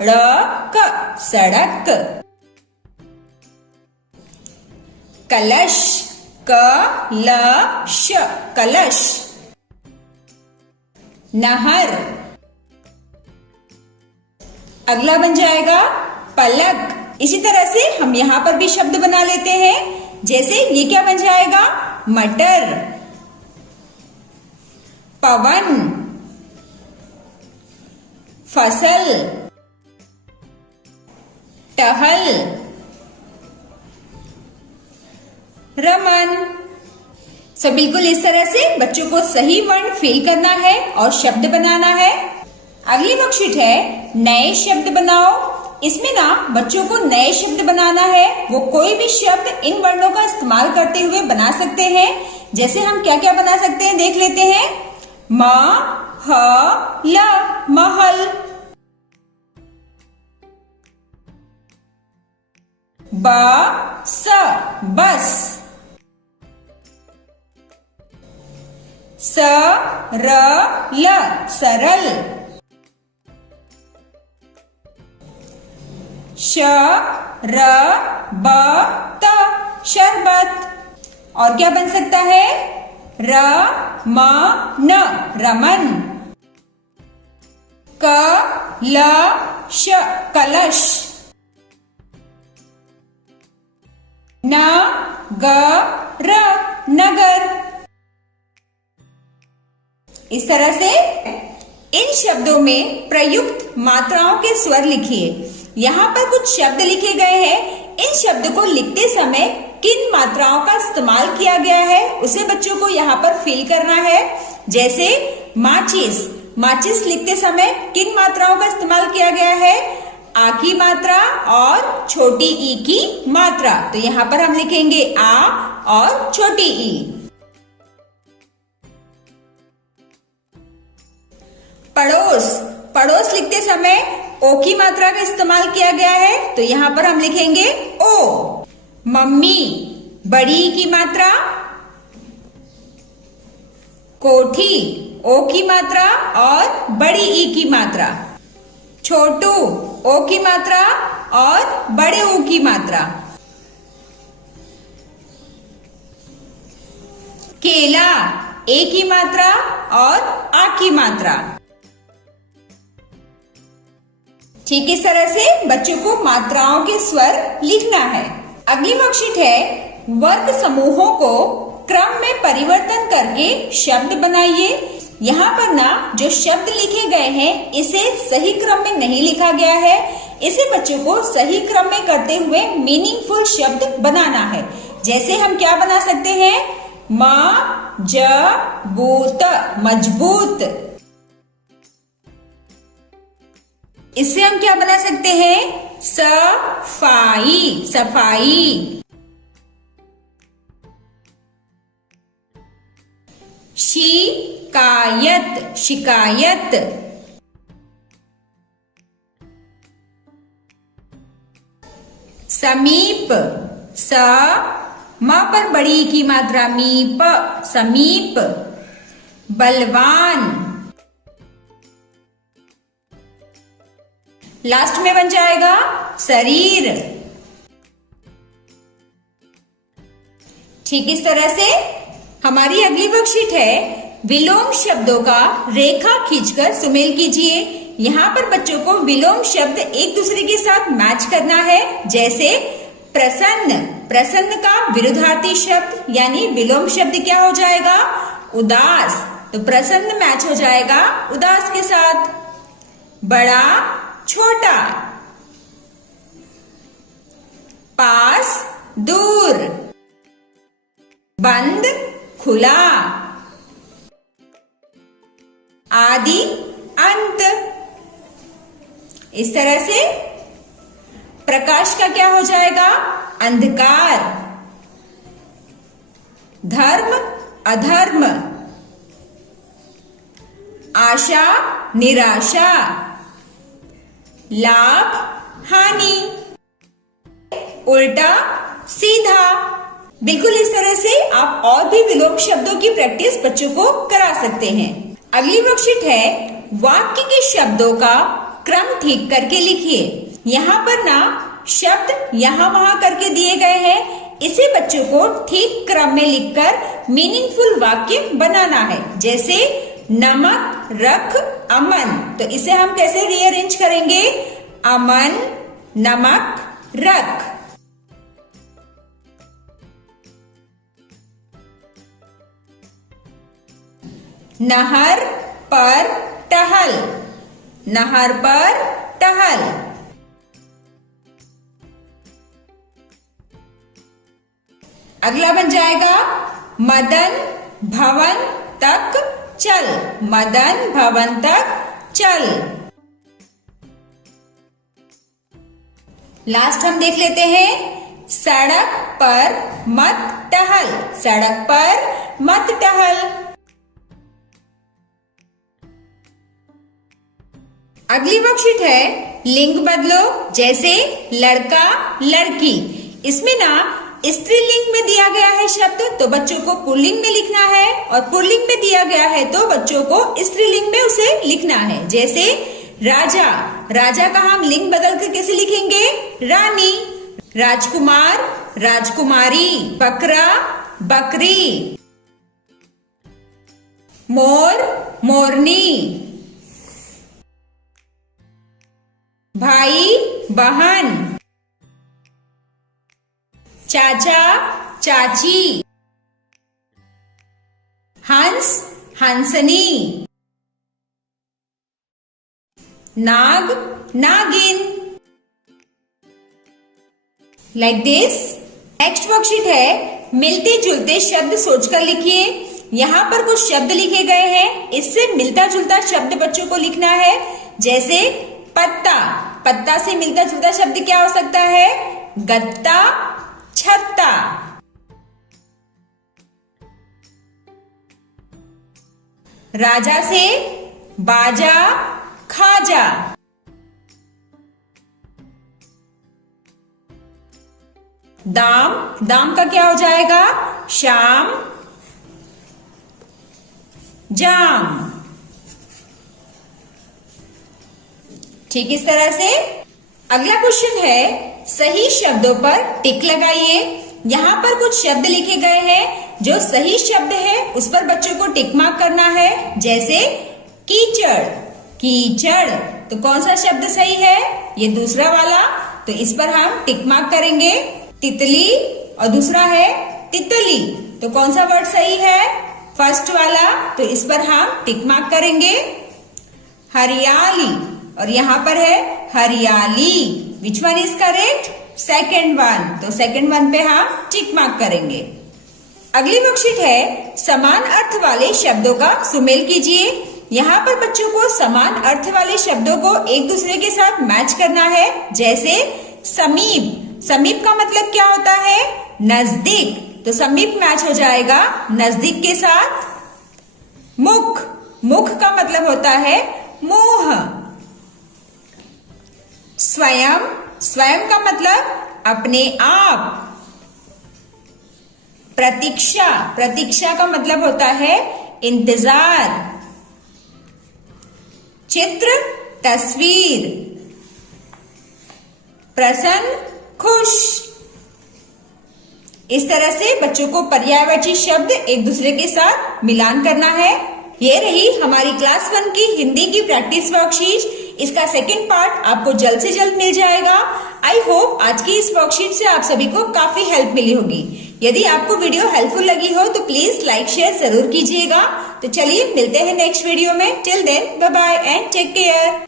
ड़ क सड़क। कलश क ल श कलश। नहर। अगला बन जाएगा पलक। इसी तरह से हम यहाँ पर भी शब्द बना लेते हैं। जैसे ये क्या बन जाएगा, मटर। पवन। फसल। टहल। रमन। बिल्कुल इस तरह से बच्चों को सही वर्ण फिल करना है और शब्द बनाना है। अगली वर्कशीट है नए शब्द बनाओ। इसमें ना बच्चों को नए शब्द बनाना है। वो कोई भी शब्द इन वर्णों का इस्तेमाल करते हुए बना सकते हैं। जैसे हम क्या क्या बना सकते हैं देख लेते हैं। म ह ल महल। ब स बस। स र ल सरल। श र ब त शरबत। और क्या बन सकता है, र म न रमन। क ल श कलश। न ग र नगर। इस तरह से इन शब्दों में प्रयुक्त मात्राओं के स्वर लिखिए। यहाँ पर कुछ शब्द लिखे गए हैं। इन शब्द को लिखते समय किन मात्राओं का इस्तेमाल किया गया है उसे बच्चों को यहाँ पर फिल करना है। जैसे माचिस। माचिस लिखते समय किन मात्राओं का इस्तेमाल किया गया है, आ की मात्रा और छोटी ई की मात्रा। तो यहाँ पर हम लिखेंगे आ और छोटी ई। पड़ोस। पड़ोस लिखते समय ओ की मात्रा का इस्तेमाल किया गया है। तो यहाँ पर हम लिखेंगे ओ। मम्मी। बड़ी की मात्रा। कोठी। ओ की मात्रा और बड़ी ई की मात्रा। छोटू। ओ की मात्रा और बड़े ऊ की मात्रा। केला। ए की मात्रा और आ की मात्रा। ठीक इस तरह से बच्चों को मात्राओं के स्वर लिखना है। अगली वर्कशीट है वर्ग समूहों को क्रम में परिवर्तन करके शब्द बनाइए। यहाँ पर ना जो शब्द लिखे गए हैं इसे सही क्रम में नहीं लिखा गया है। इसे बच्चों को सही क्रम में करते हुए मीनिंगफुल शब्द बनाना है। जैसे हम क्या बना सकते हैं, म ज बूत मजबूत। इससे हम क्या बना सकते हैं, सफाई सफाई। शिकायत शिकायत। समीप। स म पर बड़ी की मात्रा मीप समीप। बलवान। लास्ट में बन जाएगा शरीर। ठीक इस तरह से हमारी अगली वर्कशीट है विलोम शब्दों का रेखा खींचकर सुमेल कीजिए। यहाँ पर बच्चों को विलोम शब्द एक दूसरे के साथ मैच करना है। जैसे प्रसन्न। प्रसन्न का विरुद्धार्थी शब्द यानी विलोम शब्द क्या हो जाएगा, उदास। तो प्रसन्न मैच हो जाएगा उदास के साथ। बड़ा छोटा। पास दूर। बंद खुला। आदि अंत। इस तरह से प्रकाश का क्या हो जाएगा, अंधकार। धर्म अधर्म। आशा निराशा। लाभ हानि। उल्टा सीधा। बिल्कुल इस तरह से आप और भी विलोम शब्दों की प्रैक्टिस बच्चों को करा सकते हैं। अगली वर्कशीट है वाक्य के शब्दों का क्रम ठीक करके लिखिए। यहाँ पर ना शब्द यहाँ वहां करके दिए गए हैं, इसे बच्चों को ठीक क्रम में लिखकर मीनिंगफुल वाक्य बनाना है। जैसे नमक रख अमन, तो इसे हम कैसे रीअरेंज करेंगे? अमन नमक रख। नहर पर टहल, नहर पर टहल। अगला बन जाएगा मदन भवन तक चल, मदन भवन तक चल। लास्ट हम देख लेते हैं सड़क पर मत टहल, सड़क पर मत टहल। अगली वर्कशीट है लिंग बदलो। जैसे लड़का लड़की, इसमें ना स्त्रीलिंग में दिया गया है शब्द, तो बच्चों को पुल्लिंग में लिखना है, और पुल्लिंग में दिया गया है तो बच्चों को स्त्रीलिंग में उसे लिखना है। जैसे राजा, राजा का हम लिंग बदल कर कैसे लिखेंगे? रानी। राजकुमार राजकुमारी, बकरा बकरी। मोर मोरनी, भाई बहन। चाचा चाची। हंस हंसनी। नाग नागिन। Like this. नेक्स्ट वर्कशीट है मिलते जुलते शब्द सोचकर लिखिए। यहाँ पर कुछ शब्द लिखे गए हैं, इससे मिलता जुलता शब्द बच्चों को लिखना है। जैसे पत्ता, पत्ता से मिलता जुलता शब्द क्या हो सकता है? गत्ता छत्ता। राजा से बाजा खाजा। दाम, दाम का क्या हो जाएगा? शाम जाम। ठीक इस तरह से। अगला क्वेश्चन है सही शब्दों पर टिक लगाइए। यहाँ पर कुछ शब्द लिखे गए हैं, जो सही शब्द है उस पर बच्चों को टिक मार्क करना है। जैसे कीचड़, कीचड़, तो कौन सा शब्द सही है? ये दूसरा वाला, तो इस पर हम टिक मार्क करेंगे। तितली और दूसरा है तितली, तो कौन सा वर्ड सही है? फर्स्ट वाला, तो इस पर हम टिक मार्क करेंगे। हरियाली और यहाँ पर है हरियाली, which one is correct? Second one, तो सेकेंड वन पे हम टिक मार्क करेंगे। अगली वर्कशीट है समान अर्थ वाले शब्दों का सुमेल कीजिए। यहाँ पर बच्चों को समान अर्थ वाले शब्दों को एक दूसरे के साथ मैच करना है। जैसे समीप, समीप का मतलब क्या होता है? नजदीक, तो समीप मैच हो जाएगा नजदीक के साथ। मुख, मुख का मतलब होता है मुंह। स्वयं, स्वयं का मतलब अपने आप। प्रतीक्षा, प्रतीक्षा का मतलब होता है इंतजार। चित्र, तस्वीर। प्रसन्न, खुश। इस तरह से बच्चों को पर्यायवाची शब्द एक दूसरे के साथ मिलान करना है। ये रही हमारी क्लास 1 की हिंदी की प्रैक्टिस वर्कशीट। इसका सेकंड पार्ट आपको जल्द से जल्द मिल जाएगा। आई होप आज की इस वर्कशीट से आप सभी को काफी हेल्प मिली होगी। यदि आपको वीडियो हेल्पफुल लगी हो तो प्लीज लाइक शेयर जरूर कीजिएगा। तो चलिए मिलते हैं नेक्स्ट वीडियो में। Till then bye bye and take care.